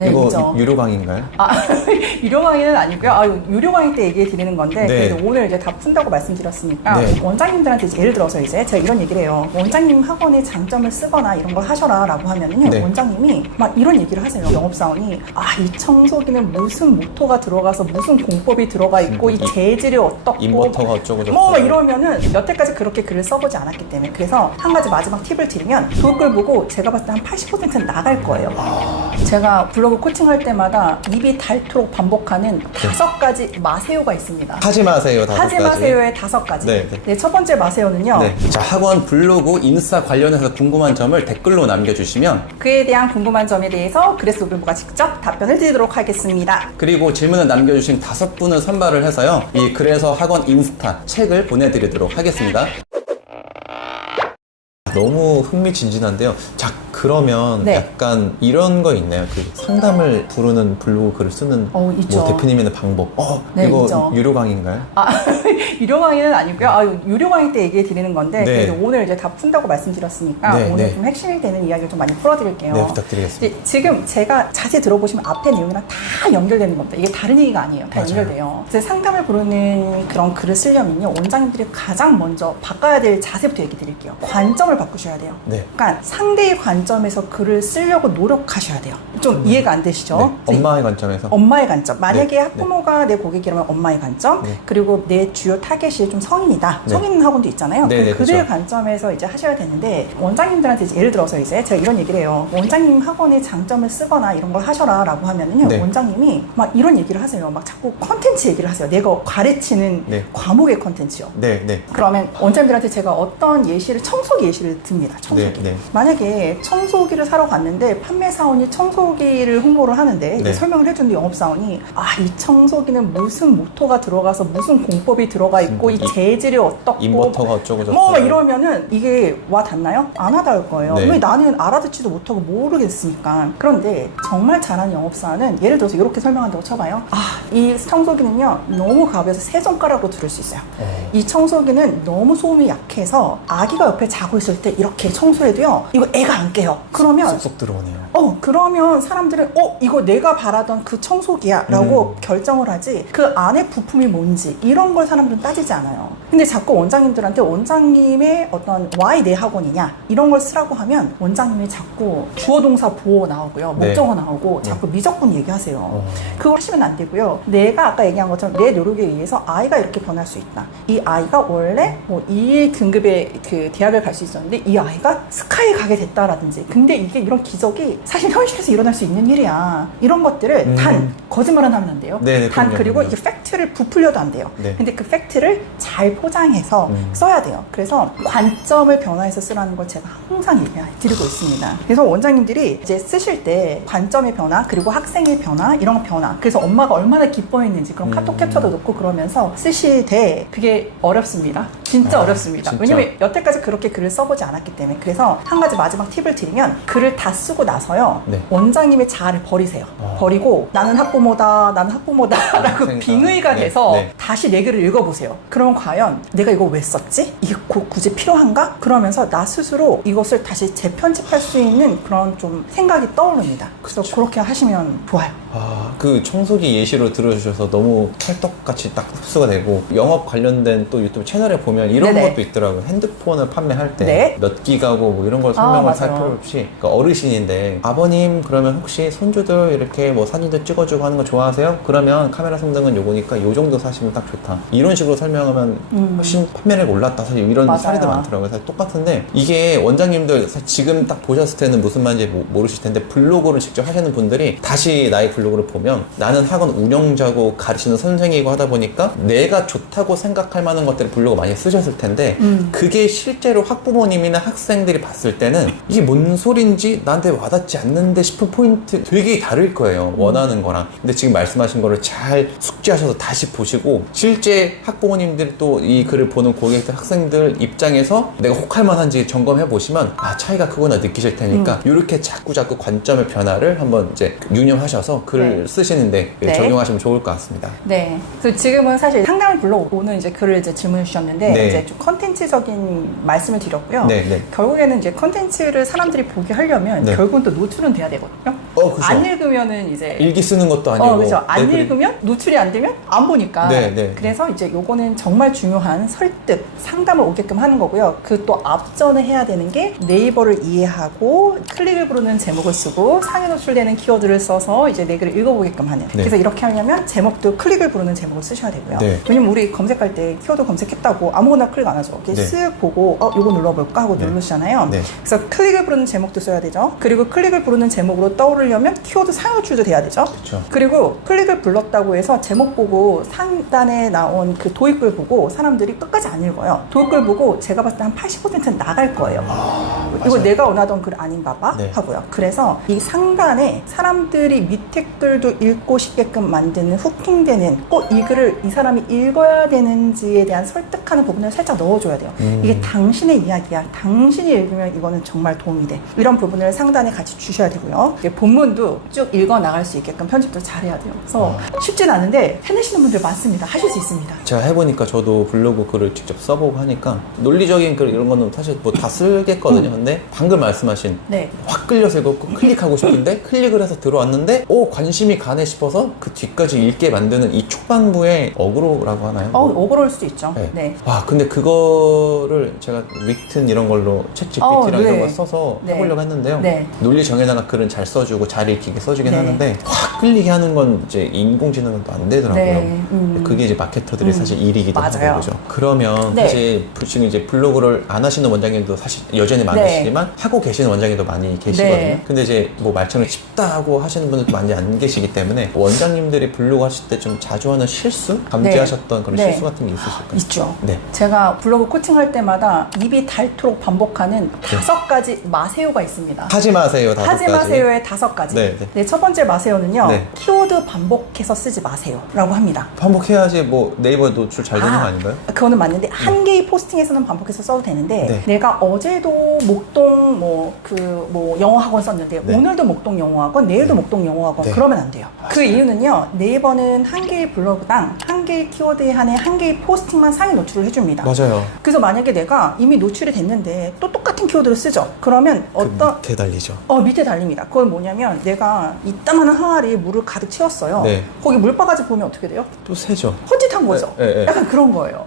네, 이거 그죠. 유료 강의인가요? 유료 강의는 아니고요. 유료 강의 때 얘기해 드리는 건데, 네. 그래도 오늘 이제 다 푼다고 말씀드렸으니까, 네. 원장님들한테 이제 예를 들어서 이제 제가 이런 얘기를 해요. 원장님 학원에 장점을 쓰거나 이런 걸 하셔라 라고 하면은요, 네. 원장님이 막 이런 얘기를 하세요. 영업사원이, 이 청소기는 무슨 모터가 들어가서 무슨 공법이 들어가 있고, 이 재질이 어떻고, 인버터가 어쩌고 뭐 이러면은 여태까지 그렇게 글을 써보지 않았기 때문에. 그래서 한 가지 마지막 팁을 드리면, 그걸 보고 제가 봤을 때 한 80%는 나갈 거예요. 제가 블로그 코칭할 때마다 입이 닳도록 반복하는 5가지 마세요가 있습니다. 하지 마세요. 5가지. 하지 마세요의 5가지. 네. 첫 번째 마세요는요. 네. 자, 학원 블로그 인스타 관련해서 궁금한 점을 댓글로 남겨주시면 그에 대한 궁금한 점에 대해서 그래서 우리가 직접 답변을 드리도록 하겠습니다. 그리고 질문을 남겨주신 5분을 선발을 해서요. 이 그래서 학원 인스타 책을 보내드리도록 하겠습니다. 너무 흥미진진한데요. 자, 그러면 네. 약간 이런 거 있나요? 그 상담을 부르는 블로그 글을 쓰는 있죠. 뭐 대표님의 방법. 네, 이거 있죠. 유료 강의인가요? 유료 강의는 아니고요. 유료 강의 때 얘기해 드리는 건데, 네. 그래도 오늘 이제 다 푼다고 말씀드렸으니까 네, 오늘 네. 좀 핵심이 되는 이야기를 좀 많이 풀어드릴게요. 네, 부탁드리겠습니다. 이제 지금 제가 자세히 들어보시면 앞에 내용이랑 다 연결되는 겁니다. 이게 다른 얘기가 아니에요. 다 맞아요. 연결돼요. 이제 상담을 부르는 그런 글을 쓰려면요, 원장님들이 가장 먼저 바꿔야 될 자세부터 얘기 드릴게요. 관점을 바꾸셔야 돼요. 네. 그러니까 상대의 관점에서 글을 쓰려고 노력하셔야 돼요. 좀 이해가 안 되시죠? 네. 엄마의 관점에서. 엄마의 관점. 만약에 네. 학부모가 내 고객이라면 엄마의 관점, 네. 그리고 내 주요 타겟이 좀 성인이다. 네. 성인 학원도 있잖아요. 네, 네, 그들의 그렇죠. 관점에서 이제 하셔야 되는데, 원장님들한테 이제 예를 들어서 이제 제가 이런 얘기를 해요. 원장님 학원에 장점을 쓰거나 이런 걸 하셔라 라고 하면은요, 네. 원장님이 막 이런 얘기를 하세요. 막 자꾸 컨텐츠 얘기를 하세요. 내가 가르치는 네. 과목의 컨텐츠요. 네. 그러면 원장님들한테 제가 어떤 예시를, 청소기 예시를 듭니다. 청소기. 네. 만약에 청소기를 사러 갔는데 판매사원이 청소기를 홍보를 하는데 이제 네. 설명을 해주는데 영업사원이 이 청소기는 무슨 모터가 들어가서 무슨 공법이 들어가 있고 이 재질이 어떻고 인버터가 어쩌고 뭐 이러면은 이게 와 닿나요? 안 와닿을 거예요. 네. 왜 나는 알아듣지도 못하고 모르겠으니까. 그런데 정말 잘하는 영업사원은 예를 들어서 이렇게 설명한다고 쳐봐요. 이 청소기는요 너무 가벼워서 세 손가락으로 들을 수 있어요. 이 청소기는 너무 소음이 약해서 아기가 옆에 자고 있을 때 이렇게 청소해도요 이거 애가 안 깨요. 그러면 쏙쏙 들어오네요. 그러면 사람들은 이거 내가 바라던 그 청소기야 라고 결정을 하지, 그 안에 부품이 뭔지 이런 걸 사람들은 따지지 않아요. 근데 자꾸 원장님들한테 원장님의 어떤 why 내 학원이냐 이런 걸 쓰라고 하면 원장님이 자꾸 주어 동사 보어 나오고요, 네. 목적어 나오고 자꾸 미적분 얘기하세요. 그거 하시면 안 되고요. 내가 아까 얘기한 것처럼 내 노력에 의해서 아이가 이렇게 변할 수 있다. 이 아이가 원래 뭐 2 등급의 그 대학을 갈 수 있었는데 이 아이가 스카이에 가게 됐다라든지, 근데 이게 이런 기적이 사실 현실에서 일어날 수 있는 일이야. 이런 것들을 단 거짓말은 하면 안 돼요. 네네, 단 그럼요, 그리고 그럼요. 이게 팩트를 부풀려도 안 돼요. 네. 근데 그 팩트를 잘 포장해서 써야 돼요. 그래서 관점을 변화해서 쓰라는 걸 제가 항상 얘기드리고 있습니다. 그래서 원장님들이 이제 쓰실 때 관점의 변화, 그리고 학생의 변화, 이런 거 변화, 그래서 엄마가 얼마나 기뻐했는지 그런 카톡 캡처도 넣고 그러면서 쓰실 때 그게 어렵습니다. 진짜 어렵습니다. 진짜? 왜냐면 여태까지 그렇게 글을 써보지 않았기 때문에. 그래서 한 가지 마지막 팁을 드리면, 글을 다 쓰고 나서요 네. 원장님의 자아를 버리세요. 버리고 나는 학부모다 라고 학생이다. 빙의가 네, 돼서 네. 다시 내 글을 읽어보세요. 그러면 과연 내가 이거 왜 썼지? 이게 굳이 필요한가? 그러면서 나 스스로 이것을 다시 재편집할 수 있는 그런 좀 생각이 떠오릅니다. 그래서 그렇게 하시면 좋아요. 그 청소기 예시로 들어주셔서 너무 찰떡같이 딱 흡수가 되고, 영업 관련된 또 유튜브 채널에 보면 이런 네네. 것도 있더라고요. 핸드폰을 판매할 때 네. 몇 기가고 뭐 이런 걸 설명을 맞아요. 살 필요 없이, 그러니까 어르신인데 아버님 그러면 혹시 손주들 이렇게 뭐 사진도 찍어주고 하는 거 좋아하세요? 그러면 카메라 성능은 요거니까 요 정도 사시면 딱 좋다. 이런 식으로 설명하면 훨씬 판매량이 올랐다. 사실 이런 맞아요. 사례도 많더라고요. 사실 똑같은데 이게 원장님들 사실 지금 딱 보셨을 때는 무슨 말인지 모르실 텐데, 블로그를 직접 하시는 분들이 다시 나의 블로그를 보면 나는 학원 운영자고 가르치는 선생이고 하다 보니까 내가 좋다고 생각할 만한 것들을 블로그 많이 쓰셨을 텐데 그게 실제로 학부모님이나 학생들이 봤을 때는 이게 뭔 소린지 나한테 와닿지 않는데 싶은 포인트 되게 다를 거예요. 원하는 거랑. 근데 지금 말씀하신 거를 잘 숙지하셔서 다시 보시고, 실제 학부모님들이 또 이 글을 보는 고객들, 학생들 입장에서 내가 혹할 만한지 점검해 보시면 차이가 크구나 느끼실 테니까 이렇게 자꾸 관점의 변화를 한번 이제 유념하셔서 글을 쓰시는데 네. 적용하시면 좋을 것 같습니다. 네. 그래서 지금은 사실 상담을 불러오고 오늘 이제 글을 이제 질문을 주셨는데, 네. 이제 좀 컨텐츠적인 말씀을 드렸고요. 네. 결국에는 이제 컨텐츠를 사람들이 사람들이 보게 하려면 네. 결국은 또 노출은 돼야 되거든요. 그죠. 안 읽으면은 이제 일기 쓰는 것도 아니고. 그죠. 안 네, 읽으면 노출이 안 되면 안 보니까. 네, 네. 그래서 이제 요거는 정말 중요한 설득, 상담을 오게끔 하는 거고요. 그 또 앞전에 해야 되는 게 네이버를 이해하고 클릭을 부르는 제목을 쓰고 상위 노출되는 키워드를 써서 이제 내 글을 읽어보게끔 하는. 네. 그래서 이렇게 하려면 제목도 클릭을 부르는 제목을 쓰셔야 되고요. 네. 왜냐면 우리 검색할 때 키워드 검색했다고 아무거나 클릭 안 하죠. 이렇게 네. 쓱 보고 요거 눌러볼까 하고 네. 누르시잖아요. 네. 그래서 클릭을 부르는 제목도 써야 되죠. 그리고 클릭을 부르는 제목으로 떠오르려면 키워드 상위 노출도 돼야 되죠. 그쵸. 그리고 클릭을 불렀다고 해서 제목 보고 상단에 나온 그 도입글 보고 사람들이 끝까지 안 읽어요. 도입글 보고 제가 봤을 때 한 80%는 나갈 거예요. 이거 맞아요. 내가 원하던 글 아닌가 봐 네. 하고요. 그래서 이 상단에 사람들이 밑에 글도 읽고 싶게끔 만드는 후킹되는 꼭 이 글을 이 사람이 읽어야 되는지에 대한 설득하는 부분을 살짝 넣어줘야 돼요. 이게 당신의 이야기야. 당신이 읽으면 이거는 정말 도움이 돼. 이런 부분을 상단에 같이 주셔야 되고요. 이게 본문도 쭉 읽어 나갈 수 있게끔 편집도 잘해야 돼요. 그래서 쉽진 않은데 해내시는 분들 많습니다. 하실 수 있습니다. 제가 해보니까 저도 블로그 글을 직접 써보고 하니까 논리적인 글 이런 거는 사실 뭐 다 쓰겠거든요. 근데 방금 말씀하신 네. 확 끌려서 이거 꼭 클릭하고 싶은데 클릭을 해서 들어왔는데 관심이 가네 싶어서 그 뒤까지 읽게 만드는 이 초반부의 어그로라고 하나요? 억울할 수도 있죠. 네. 네. 와 근데 그거를 제가 윅튼 이런 걸로 챗 GPT랑 네. 이런 걸 써서 네. 해보려고 했는데요. 네. 논리 정연화가 글은 잘 써주고 잘 읽히게 써주긴 네. 하는데 확 끌리게 하는 건 이제 인공지능은 또 안 되더라고요. 네. 그게 이제 마케터들의 사실 일이기도 맞아요. 하고 그죠. 그러면 네. 사실 지금 이제 블로그를 안 하시는 원장님도 사실 여전히 많으시지만 하고 계시는 원장님도 많이 계시거든요. 네. 근데 이제 뭐 말처럼 쉽다 하고 하시는 분들도 많이 안 계시기 때문에 원장님들이 블로그 하실 때 좀 자주 하는 실수? 감지하셨던 그런 네. 실수 같은 게 있으실까요? 있죠. 네. 제가 블로그 코칭할 때마다 입이 닳도록 반복하는 5가지 마세요가 있습니다. 하지 마세요. 다섯 하지 가지. 마세요의 5가지. 네, 네. 네, 첫 번째 마세요는요. 네. 키워드 반복해서 쓰지 마세요라고 합니다. 반복해야지 뭐 네이버 노출 잘 되는 거 아닌가요? 그거는 맞는데 한 개의 포스팅에서는 반복해서 써도 되는데 네. 내가 어제도 목동 영어 학원 썼는데 네. 오늘도 목동 영어 학원, 내일도 목동 영어 학원 네. 그러면 안 돼요. 그 이유는요. 네이버는 한 개의 블로그당 한 개의 키워드에 한해 한 개의 포스팅만 상위 노출을 해줍니다. 맞아요. 그래서 만약에 내가 이미 노출이 됐는데 또 똑같은 키워드를 쓰죠. 그러면 어떤 밑에 달리죠. 밑에 달립니다. 그건 뭐냐면 내가 이따만한 항아리에 물을 가득 채웠어요. 네. 거기 물바가지 보면 어떻게 돼요? 또 세죠. 헛짓한 거죠. 네, 네, 네. 약간 그런 거예요.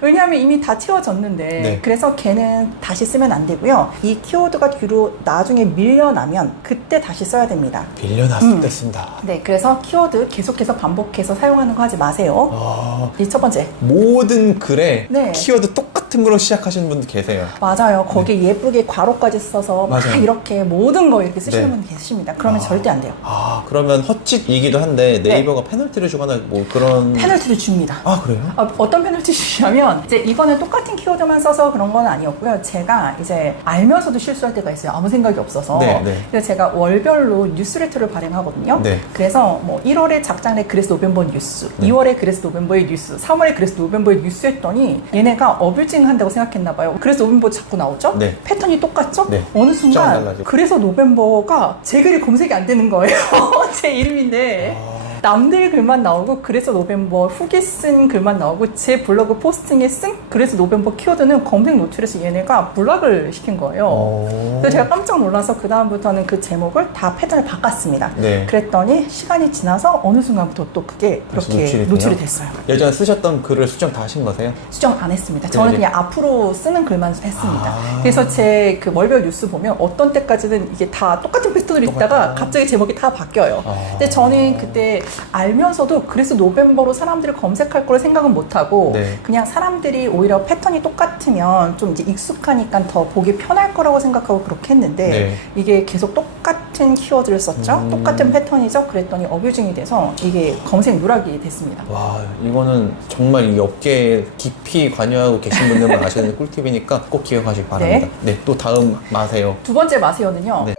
왜냐하면 이미 다 채워졌는데 네. 그래서 걔는 다시 쓰면 안 되고요. 이 키워드가 뒤로 나중에 밀려나면 그때 다시 써야 됩니다. 빌려놨을 때 쓴다. 네, 그래서 키워드 계속해서 반복해서 사용하는 거 하지 마세요. 이 첫 번째. 모든 글에 네. 키워드 똑같은 걸로 시작하시는 분도 계세요. 맞아요. 거기에 예쁘게 괄호까지 써서 막 맞아요. 이렇게 모든 거 이렇게 쓰시는 네. 분 계십니다. 그러면 절대 안 돼요. 그러면 헛짓이기도 한데 네이버가 페널티를 주거나 뭐 그런 페널티도 줍니다. 그래요? 어떤 페널티 주시냐면 이제 이거는 똑같은 키워드만 써서 그런 건 아니었고요. 제가 이제 알면서도 실수할 때가 있어요. 아무 생각이 없어서. 네, 네. 그래서 제가 월별로 뉴스레터를 발행하거든요. 네. 그래서 뭐 1월에 작장래 그래서 노벰버 뉴스, 2월에 그래서 노벰버의 뉴스, 3월에 그래서 노벰버의 뉴스 했더니 얘네가 어뷰징 한다고 생각했나 봐요. 그래서 노벰버 자꾸 나오죠? 네. 패턴이 똑같죠? 네. 어느 점 순간 달라지고. 그래서 노벰버가 제 글이 검색이 안 되는 거예요. 제 이름인데. 남들 글만 나오고 그래서 노벰버 후기 쓴 글만 나오고 제 블로그 포스팅에 쓴 그래서 노벰버 키워드는 검색 노출에서 얘네가 블락을 시킨 거예요. 그래서 제가 깜짝 놀라서 그 다음부터는 그 제목을 다 패턴을 바꿨습니다. 네. 그랬더니 시간이 지나서 어느 순간부터 또 그게 다시 그렇게 노출이 노출이 돼요? 됐어요. 예전에 쓰셨던 글을 수정 다 하신 거세요? 수정 안 했습니다. 저는 네. 그냥 앞으로 쓰는 글만 했습니다. 그래서 제 그 월별 뉴스 보면 어떤 때까지는 이게 다 똑같은 패턴으로 있다가 갑자기 제목이 다 바뀌어요. 근데 저는 그때 알면서도 그래서 노벰버로 사람들이 검색할 걸 생각은 못하고 네. 그냥 사람들이 오히려 패턴이 똑같으면 좀 이제 익숙하니까 더 보기 편할 거라고 생각하고 그렇게 했는데 네. 이게 계속 똑같은 키워드를 썼죠. 똑같은 패턴이죠. 그랬더니 어뷰징이 돼서 이게 검색 누락이 됐습니다. 와 이거는 정말 이 업계에 깊이 관여하고 계신 분들만 아시는 꿀팁이니까 꼭 기억하시기 바랍니다. 네. 또 다음 마세요. 두 번째 마세요는요. 네.